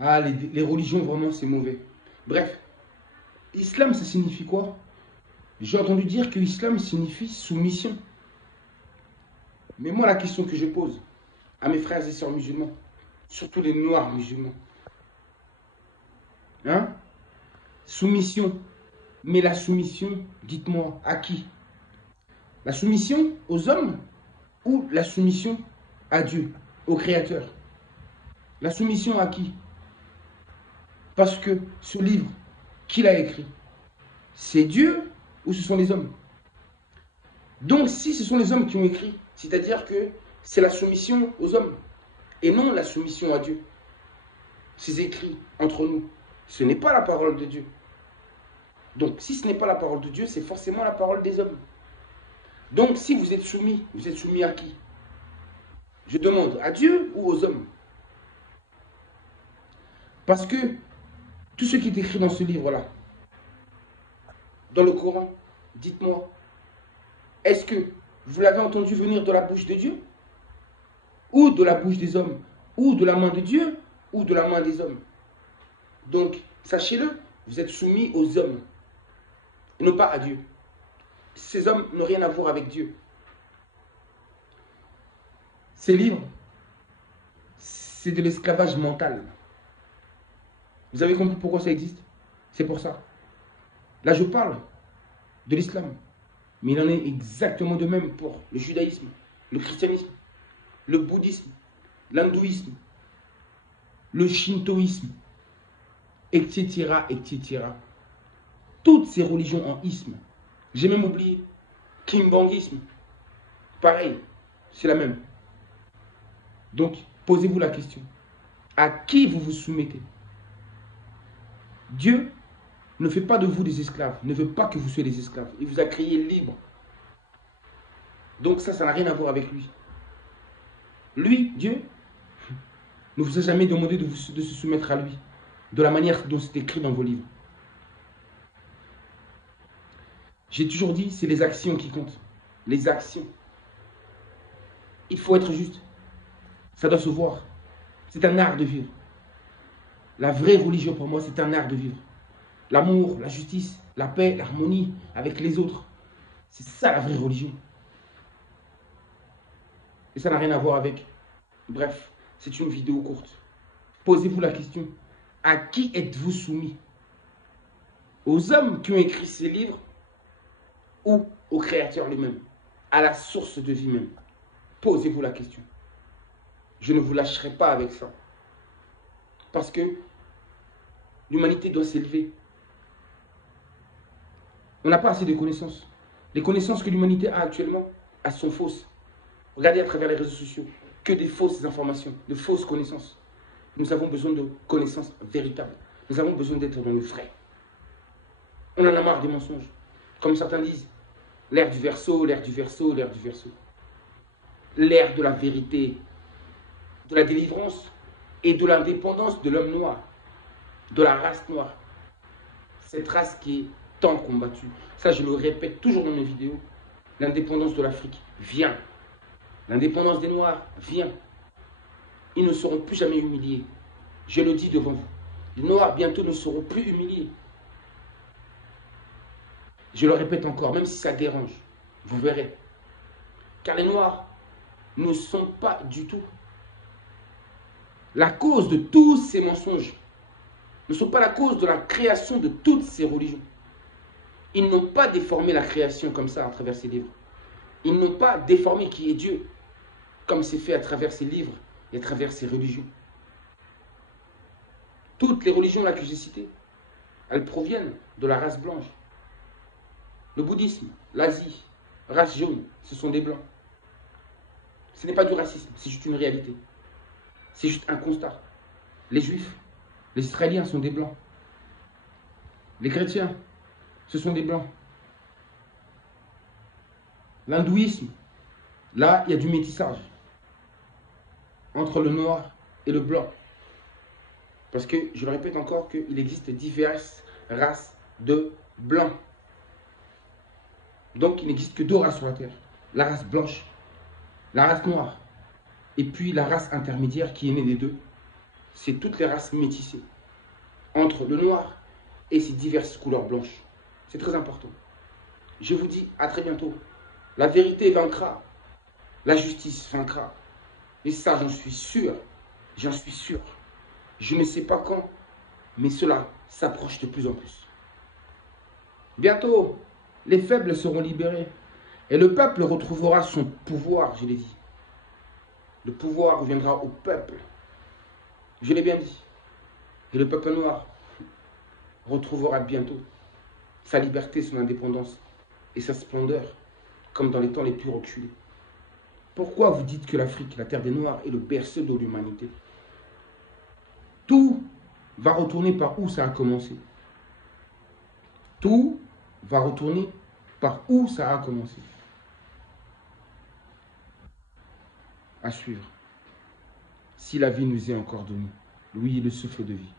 Ah, les religions, vraiment, c'est mauvais. Bref, islam, ça signifie quoi? J'ai entendu dire que islam signifie soumission. Mais moi, la question que je pose à mes frères et sœurs musulmans, surtout les noirs musulmans, hein? Soumission. Mais la soumission, dites-moi, à qui? La soumission aux hommes ou la soumission à Dieu, au Créateur? La soumission à qui? Parce que ce livre, qui l'a écrit? C'est Dieu ou ce sont les hommes? Donc si ce sont les hommes qui ont écrit, c'est-à-dire que c'est la soumission aux hommes et non la soumission à Dieu. Ces écrits entre nous, ce n'est pas la parole de Dieu. Donc si ce n'est pas la parole de Dieu, c'est forcément la parole des hommes. Donc si vous êtes soumis à qui? Je demande, à Dieu ou aux hommes? Parce que tout ce qui est écrit dans ce livre-là, dans le Coran, dites-moi, est-ce que vous l'avez entendu venir de la bouche de Dieu? Ou de la bouche des hommes? Ou de la main de Dieu? Ou de la main des hommes? Donc, sachez-le, vous êtes soumis aux hommes, et non pas à Dieu. Ces hommes n'ont rien à voir avec Dieu. Ces livres, c'est de l'esclavage mental. Vous avez compris pourquoi ça existe? C'est pour ça. Là, je parle de l'islam. Mais il en est exactement de même pour le judaïsme, le christianisme, le bouddhisme, l'hindouisme, le shintoïsme, etc., etc. Toutes ces religions en isme. J'ai même oublié. Kimbanguisme. Pareil, c'est la même. Donc, posez-vous la question. À qui vous vous soumettez? Dieu ne fait pas de vous des esclaves, ne veut pas que vous soyez des esclaves. Il vous a créé libre. Donc ça n'a rien à voir avec lui. Lui, Dieu, ne vous a jamais demandé de se soumettre à lui, de la manière dont c'est écrit dans vos livres. J'ai toujours dit, c'est les actions qui comptent. Les actions. Il faut être juste. Ça doit se voir. C'est un art de vivre. La vraie religion pour moi, c'est un art de vivre. L'amour, la justice, la paix, l'harmonie avec les autres. C'est ça la vraie religion. Et ça n'a rien à voir avec. Bref, c'est une vidéo courte. Posez-vous la question. À qui êtes-vous soumis? Aux hommes qui ont écrit ces livres ou au Créateur lui-même? À la source de vie même? Posez-vous la question. Je ne vous lâcherai pas avec ça. Parce que l'humanité doit s'élever. On n'a pas assez de connaissances. Les connaissances que l'humanité a actuellement, elles sont fausses. Regardez à travers les réseaux sociaux. Que des fausses informations, de fausses connaissances. Nous avons besoin de connaissances véritables. Nous avons besoin d'être dans le vrai. On en a marre des mensonges. Comme certains disent, l'ère du Verseau, l'ère du Verseau, l'ère du Verseau. L'ère de la vérité, de la délivrance et de l'indépendance de l'homme noir, de la race noire. Cette race qui est tant combattue. Ça, je le répète toujours dans mes vidéos. L'indépendance de l'Afrique vient. L'indépendance des Noirs vient. Ils ne seront plus jamais humiliés. Je le dis devant vous. Les Noirs bientôt ne seront plus humiliés. Je le répète encore, même si ça dérange. Vous verrez. Car les Noirs ne sont pas du tout la cause de tous ces mensonges. Ne sont pas la cause de la création de toutes ces religions. Ils n'ont pas déformé la création comme ça à travers ces livres. Ils n'ont pas déformé qui est Dieu, comme c'est fait à travers ces livres et à travers ces religions. Toutes les religions là que j'ai citées, elles proviennent de la race blanche. Le bouddhisme, l'Asie, race jaune, ce sont des blancs. Ce n'est pas du racisme, c'est juste une réalité. C'est juste un constat. Les juifs, les Israéliens sont des blancs. Les chrétiens, ce sont des blancs. L'hindouisme, là, il y a du métissage entre le noir et le blanc. Parce que, je le répète encore, qu'il existe diverses races de blancs. Donc, il n'existe que deux races sur la Terre. La race blanche, la race noire. Et puis la race intermédiaire qui est née des deux. c'est toutes les races métissées, entre le noir et ses diverses couleurs blanches. C'est très important. Je vous dis à très bientôt. La vérité vaincra. La justice vaincra. Et ça, j'en suis sûr. J'en suis sûr. Je ne sais pas quand, mais cela s'approche de plus en plus. Bientôt, les faibles seront libérés. Et le peuple retrouvera son pouvoir, je l'ai dit. Le pouvoir reviendra au peuple. Je l'ai bien dit. Et le peuple noir retrouvera bientôt sa liberté, son indépendance et sa splendeur, comme dans les temps les plus reculés. Pourquoi vous dites que l'Afrique, la terre des Noirs, est le berceau de l'humanité? Tout va retourner par où ça a commencé. Tout va retourner par où ça a commencé. À suivre. Si la vie nous est encore donnée. Oui, le souffle de vie.